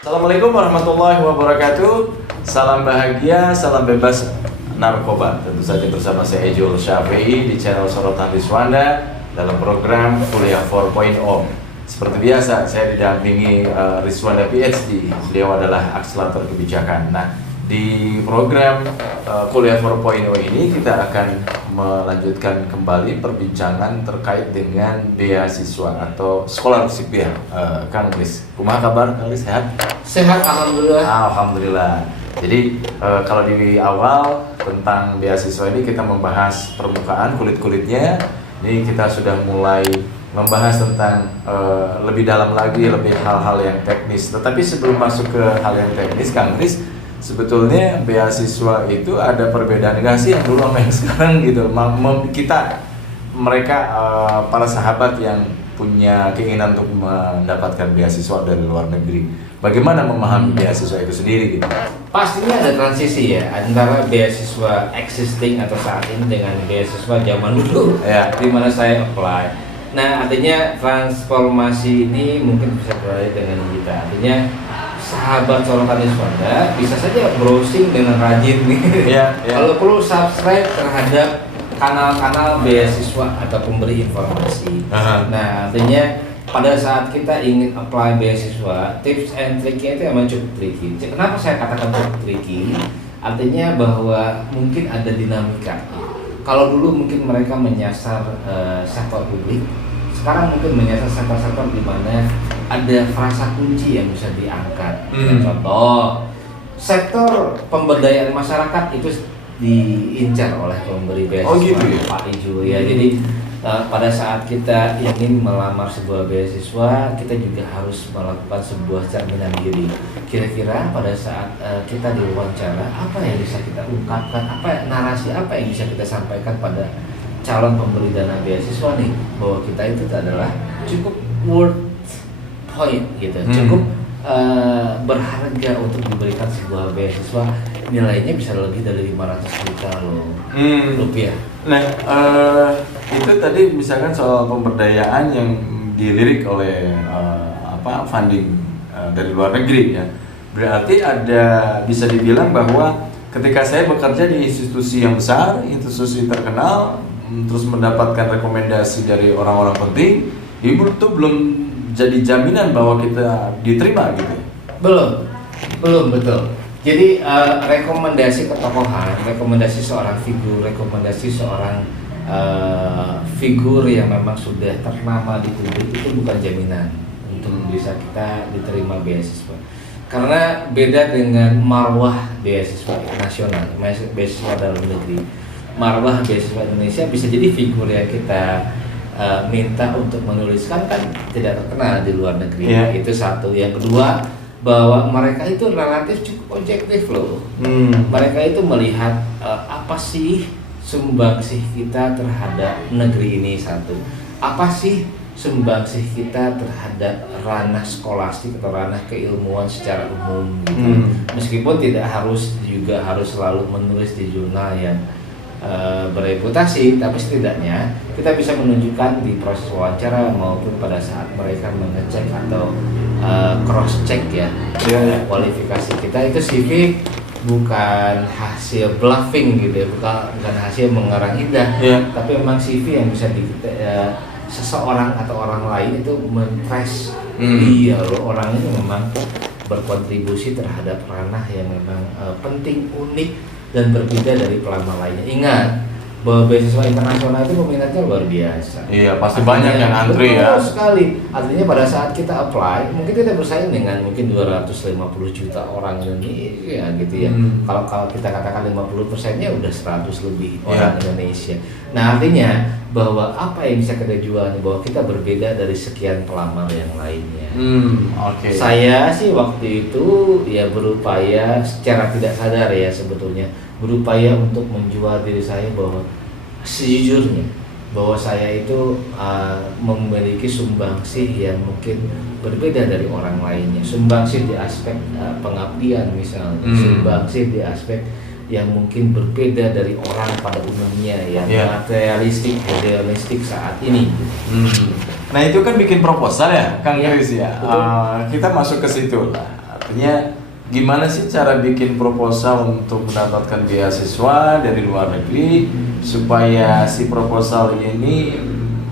Assalamualaikum warahmatullahi wabarakatuh. Salam bahagia, salam bebas narkoba. Tentu saja bersama saya Ejul Syafi'i di channel Sorotan Rizwanda dalam program Kuliah 4.0. Seperti biasa, saya didampingi Rizwanda PhD. Beliau adalah akselerator kebijakan. Nah, di program Kuliah 4.0 ini kita akan melanjutkan kembali perbincangan terkait dengan beasiswa atau scholarship ya, Kang Kris. Kumaha kabar, Kang Kris? Sehat? Sehat, alhamdulillah. Alhamdulillah. Jadi kalau di awal tentang beasiswa ini kita membahas permukaan kulit-kulitnya. Ini kita sudah mulai membahas tentang lebih dalam lagi, lebih hal-hal yang teknis. Tetapi sebelum masuk ke hal yang teknis, Kang Kris, sebetulnya beasiswa itu ada perbedaan nggak sih yang dulu sama yang sekarang gitu? Mereka para sahabat yang punya keinginan untuk mendapatkan beasiswa dari luar negeri, bagaimana memahami beasiswa itu sendiri gitu? Pastinya ada transisi ya antara beasiswa existing atau saat ini dengan beasiswa zaman dulu, Ya. di mana saya apply. Nah, artinya transformasi ini mungkin bisa berada dengan kita. Artinya sahabat Sorotan Rizwanda bisa saja browsing dengan rajin nih. Ya, ya. Kalau perlu subscribe terhadap kanal-kanal beasiswa atau pemberi informasi. Aha. Nah, artinya pada saat kita ingin apply beasiswa, tips and triknya itu emang cukup tricky. Kenapa saya katakan cukup tricky? Artinya bahwa mungkin ada dinamika. Kalau dulu mungkin mereka menyasar sektor publik, sekarang mungkin menyasar sektor-sektor di mana ada frasa kunci yang bisa diangkat. Contoh, sektor pemberdayaan masyarakat itu diincar oleh pemberi beasiswa. Oh gitu ya? Pak Ijo ya. Jadi pada saat kita ingin melamar sebuah beasiswa, kita juga harus melakukan sebuah cerminan diri. Kira-kira pada saat kita diwawancara, apa yang bisa kita ungkapkan, narasi apa yang bisa kita sampaikan pada calon pemberi dana beasiswa nih, bahwa kita itu adalah cukup worth point gitu, cukup berharga untuk diberikan sebuah beasiswa, nilainya bisa lebih dari 500 juta loh rupiah. Nah, itu tadi misalkan soal pemberdayaan yang dilirik oleh funding dari luar negeri ya. Berarti ada, bisa dibilang bahwa ketika saya bekerja di institusi yang besar, institusi terkenal, terus mendapatkan rekomendasi dari orang-orang penting, itu belum jadi jaminan bahwa kita diterima gitu. Belum betul. Jadi rekomendasi ketokohan, rekomendasi seorang figur, rekomendasi seorang figur yang memang sudah ternama di publik itu bukan jaminan untuk bisa kita diterima beasiswa. Karena beda dengan marwah beasiswa nasional, beasiswa dalam negeri. Marwah beasiswa Indonesia bisa jadi figur yang kita minta untuk menuliskan kan tidak terkenal di luar negeri. Yeah. Itu satu. Yang kedua, bahwa mereka itu relatif cukup objektif loh. Mereka itu melihat apa sih sumbangsih kita terhadap negeri ini, satu. Apa sih sumbangsih kita terhadap ranah skolastik atau ranah keilmuan secara umum gitu. Meskipun tidak harus selalu menulis di jurnal yang bereputasi, tapi setidaknya kita bisa menunjukkan di proses wawancara maupun pada saat mereka mengecek atau cross check ya, kualifikasi kita itu CV bukan hasil bluffing gitu ya, bukan hasil mengarang indah, tapi memang CV yang bisa seseorang atau orang lain itu men-trace dia loh, orang ini memang berkontribusi terhadap ranah yang memang penting, unik dan berbeda dari pelamar lainnya. Ingat bahwa beasiswa internasional itu peminatnya luar biasa. Iya, pasti banyak yang antri ya. Betul sekali. Artinya pada saat kita apply, mungkin kita bersaing dengan mungkin 250 juta orang Indonesia gitu ya. Kalau kita katakan 50%-nya udah 100 lebih orang Indonesia. Nah, artinya bahwa apa yang bisa kita jual, bahwa kita berbeda dari sekian pelamar yang lainnya. Oke. Saya sih waktu itu ya berupaya secara tidak sadar ya sebetulnya berupaya untuk menjual diri saya bahwa sejujurnya bahwa saya itu memiliki sumbangsih yang mungkin berbeda dari orang lainnya, sumbangsih di aspek pengabdian misalnya, sumbangsih di aspek yang mungkin berbeda dari orang pada umumnya yang materialistik, idealistik saat ini. Nah itu kan bikin proposal ya, Kang Iya, Kris ya. Kita masuk ke situ lah. Artinya gimana sih cara bikin proposal untuk mendapatkan beasiswa dari luar negeri supaya si proposal ini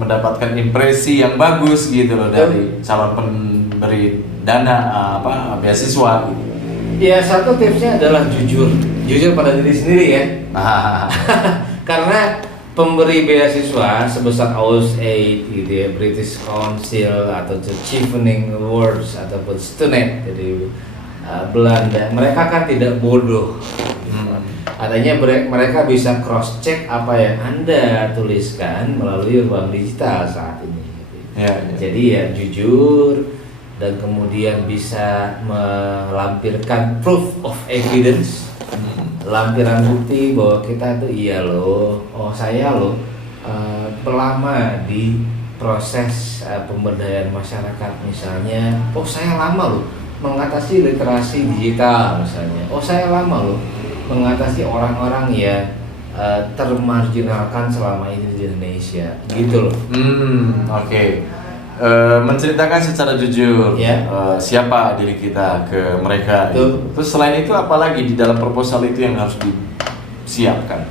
mendapatkan impresi yang bagus gitu loh dari calon pemberi dana beasiswa gitu. Ya, satu tipsnya adalah jujur pada diri sendiri ya. Karena pemberi beasiswa sebesar AusAid gitu ya, British Council atau Chevening Awards ataupun Stunet dari Belanda, mereka kan tidak bodoh. Artinya mereka bisa cross check apa yang Anda tuliskan melalui ruang digital saat ini. Ya. Jadi ya jujur dan kemudian bisa melampirkan proof of evidence, lampiran bukti bahwa kita itu iya loh, saya loh pelama di proses pemberdayaan masyarakat misalnya, saya lama loh mengatasi literasi digital misalnya, saya lama loh mengatasi orang-orang yang termarginalkan selama ini di Indonesia gitu loh. Oke. Menceritakan secara jujur siapa diri kita ke mereka gitu. Terus selain itu apalagi di dalam proposal itu yang harus disiapkan?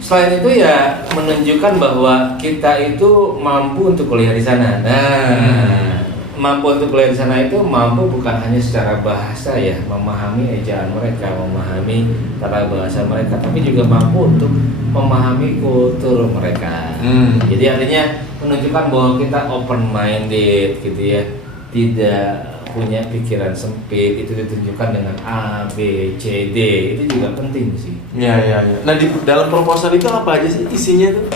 Selain itu ya menunjukkan bahwa kita itu mampu untuk kuliah di sana. Mampu untuk kuliah di sana itu mampu bukan hanya secara bahasa ya, memahami ejaan mereka, memahami tata bahasa mereka, tapi juga mampu untuk memahami kultur mereka. Jadi artinya menunjukkan bahwa kita open minded gitu ya, tidak punya pikiran sempit. Itu ditunjukkan dengan A, B, C, D. Itu juga penting sih. Ya. Nah di dalam proposal itu apa aja sih isinya tuh?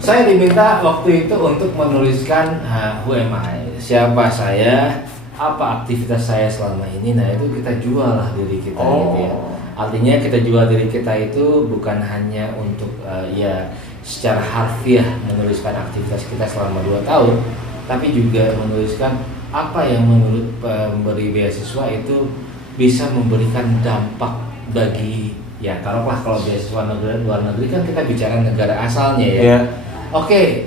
Saya diminta waktu itu untuk menuliskan who am I, siapa saya, apa aktivitas saya selama ini. Nah itu kita jual lah diri kita gitu ya. Artinya kita jual diri kita itu bukan hanya untuk secara harfiah menuliskan aktivitas kita selama 2 tahun, tapi juga menuliskan apa yang menurut pemberi beasiswa itu bisa memberikan dampak bagi, ya taruhlah kalau beasiswa luar negeri kan kita bicara negara asalnya ya. Oke,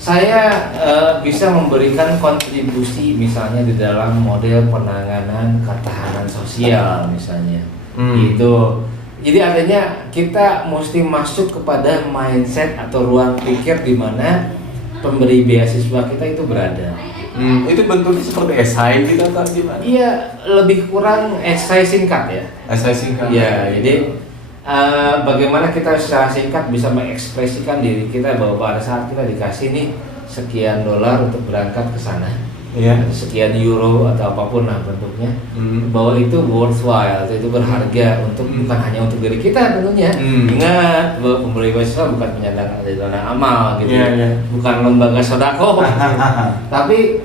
saya bisa memberikan kontribusi misalnya di dalam model penanganan ketahanan sosial misalnya, gitu. Jadi artinya kita mesti masuk kepada mindset atau ruang pikir di mana pemberi beasiswa kita itu berada. Itu bentuknya seperti esai gitu atau gimana? Iya, lebih kurang esai singkat ya. Esai singkat. Ya, jadi bagaimana kita secara singkat bisa mengekspresikan diri kita bahwa pada saat kita dikasih nih sekian dolar untuk berangkat ke sana, sekian euro atau apapun lah bentuknya, bahwa itu worthwhile, itu berharga untuk bukan hanya untuk diri kita tentunya. Ingat bahwa pemberi beasiswa bukan penyandang dana amal gitu, bukan lembaga sodako, tapi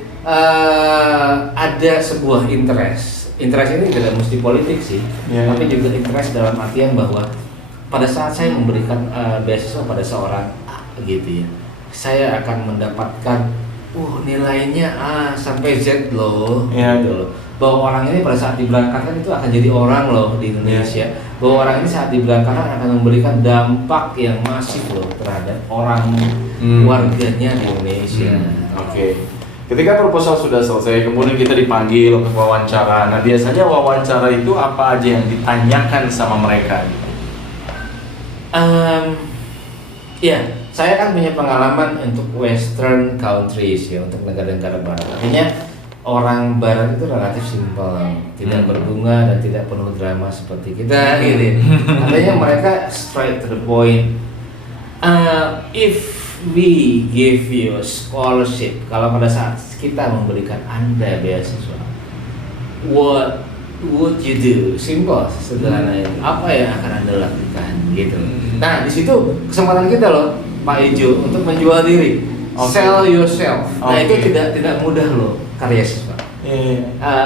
ada sebuah interest ini tidak mesti politik sih, tapi juga interest dalam artian bahwa pada saat saya memberikan beasiswa pada seorang A gitu ya, saya akan mendapatkan nilainya A sampai Z loh, gitu loh. Bahwa orang ini pada saat diberangkatkan itu akan jadi orang loh di Indonesia. Bahwa orang ini saat diberangkatkan akan memberikan dampak yang masif loh terhadap orang warganya di Indonesia. Oke. Ketika proposal sudah selesai, kemudian kita dipanggil untuk wawancara. Nah, biasanya wawancara itu apa aja yang ditanyakan sama mereka? Saya kan punya pengalaman untuk Western countries ya, untuk negara-negara Barat. Artinya orang Barat itu relatif simpel, tidak berbunga dan tidak penuh drama seperti kita gitu. Artinya mereka straight to the point. If we give you scholarship, kalau pada saat kita memberikan Anda beasiswa, what would you do? Simple, sederhana itu. Apa yang akan Anda lakukan gitu. Nah, di situ kesempatan kita loh, Pak Ijo, untuk menjual diri. Sell yourself. Nah, itu tidak mudah loh karya siswa.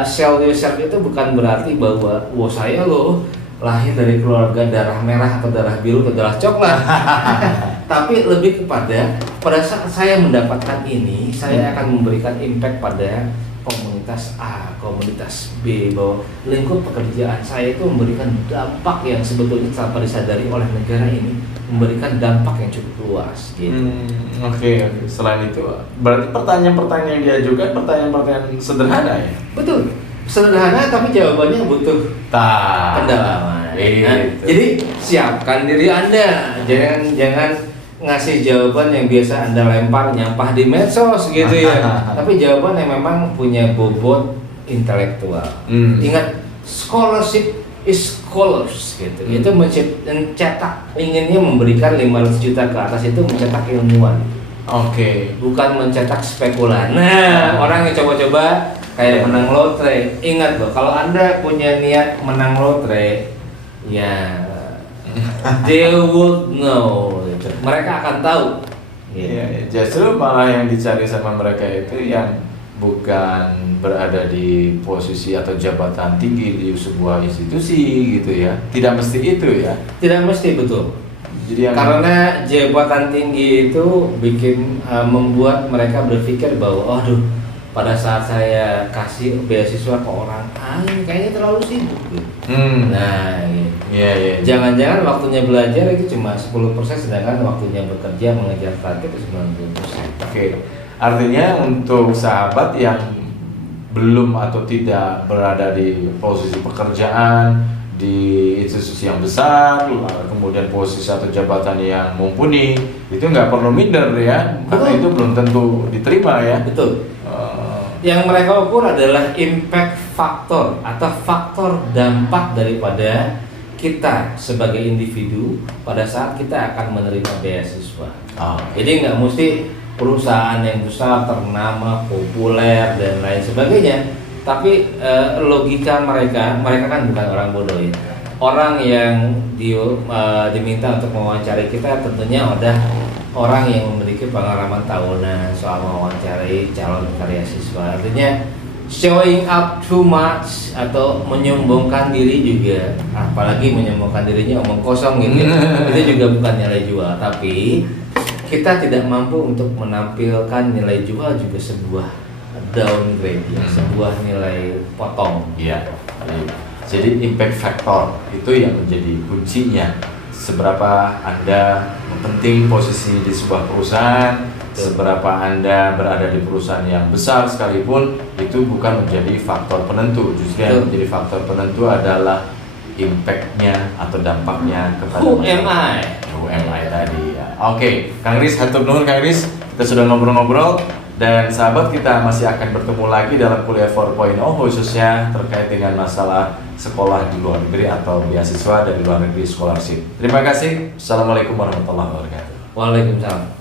Sell yourself itu bukan berarti bahwa saya loh lahir dari keluarga darah merah atau darah biru atau darah coklat. Tapi lebih kepada pada saat saya mendapatkan ini, saya akan memberikan impact pada komunitas A, komunitas B, bahwa lingkup pekerjaan saya itu memberikan dampak yang sebetulnya tanpa disadari oleh negara ini, memberikan dampak yang cukup luas gitu. Oke. Selain itu, berarti pertanyaan-pertanyaan yang diajukan pertanyaan-pertanyaan sederhana ya? Betul. Sederhana tapi jawabannya butuh pendalaman. Nah, jadi siapkan diri Anda, jangan ngasih jawaban yang biasa Anda lempar nyampah di medsos gitu ya. Tapi jawaban yang memang punya bobot intelektual. Ingat, scholarship is scholars gitu. Itu mencetak, inginnya memberikan 500 juta ke atas itu mencetak ilmuwan. Bukan mencetak spekulan. Nah, orang yang coba-coba kayak menang lotre. Ingat loh, kalau Anda punya niat menang lotre, ya they would know gitu. Mereka akan tahu. Gitu. Justru malah yang dicari sama mereka itu yang bukan berada di posisi atau jabatan tinggi di sebuah institusi gitu ya. Tidak mesti itu ya. Tidak mesti, betul. Jadi karena jabatan tinggi itu bikin membuat mereka berpikir bahwa aduh, pada saat saya kasih beasiswa ke orang, ini kayaknya terlalu sibuk gitu. Nah, gitu. Jangan-jangan waktunya belajar itu cuma 10%, sedangkan waktunya bekerja mengejar target itu 90%. Artinya untuk sahabat yang belum atau tidak berada di posisi pekerjaan di institusi yang besar, kemudian posisi atau jabatan yang mumpuni, itu nggak perlu minder ya, karena itu belum tentu diterima ya. Betul. Yang mereka ukur adalah impact factor atau faktor dampak daripada kita sebagai individu pada saat kita akan menerima beasiswa. Jadi nggak mesti perusahaan yang besar, ternama, populer dan lain sebagainya. Tapi logika mereka kan bukan orang bodoh ya. Orang yang diminta untuk mewawancari kita tentunya udah orang yang memiliki pengalaman tahunan soal mewawancari calon karya siswa. Artinya showing up too much atau menyombongkan diri juga, apalagi menyombongkan dirinya omong kosong gitu, itu juga bukan nilai jual. Tapi kita tidak mampu untuk menampilkan nilai jual juga sebuah downgrade, sebuah nilai potong. Jadi impact factor itu yang menjadi kuncinya. Seberapa Anda penting posisi di sebuah perusahaan, seberapa Anda berada di perusahaan yang besar sekalipun, itu bukan menjadi faktor penentu. Justru yang menjadi faktor penentu adalah impact-nya atau dampaknya kepada Who am I tadi ya. Kang Riz, hatur nuhun Kang Riz. Kita sudah ngobrol-ngobrol dan sahabat, kita masih akan bertemu lagi dalam kuliah 4.0 khususnya terkait dengan masalah sekolah di luar negeri atau beasiswa dari luar negeri, scholarship. Terima kasih. Assalamualaikum warahmatullahi wabarakatuh. Waalaikumsalam.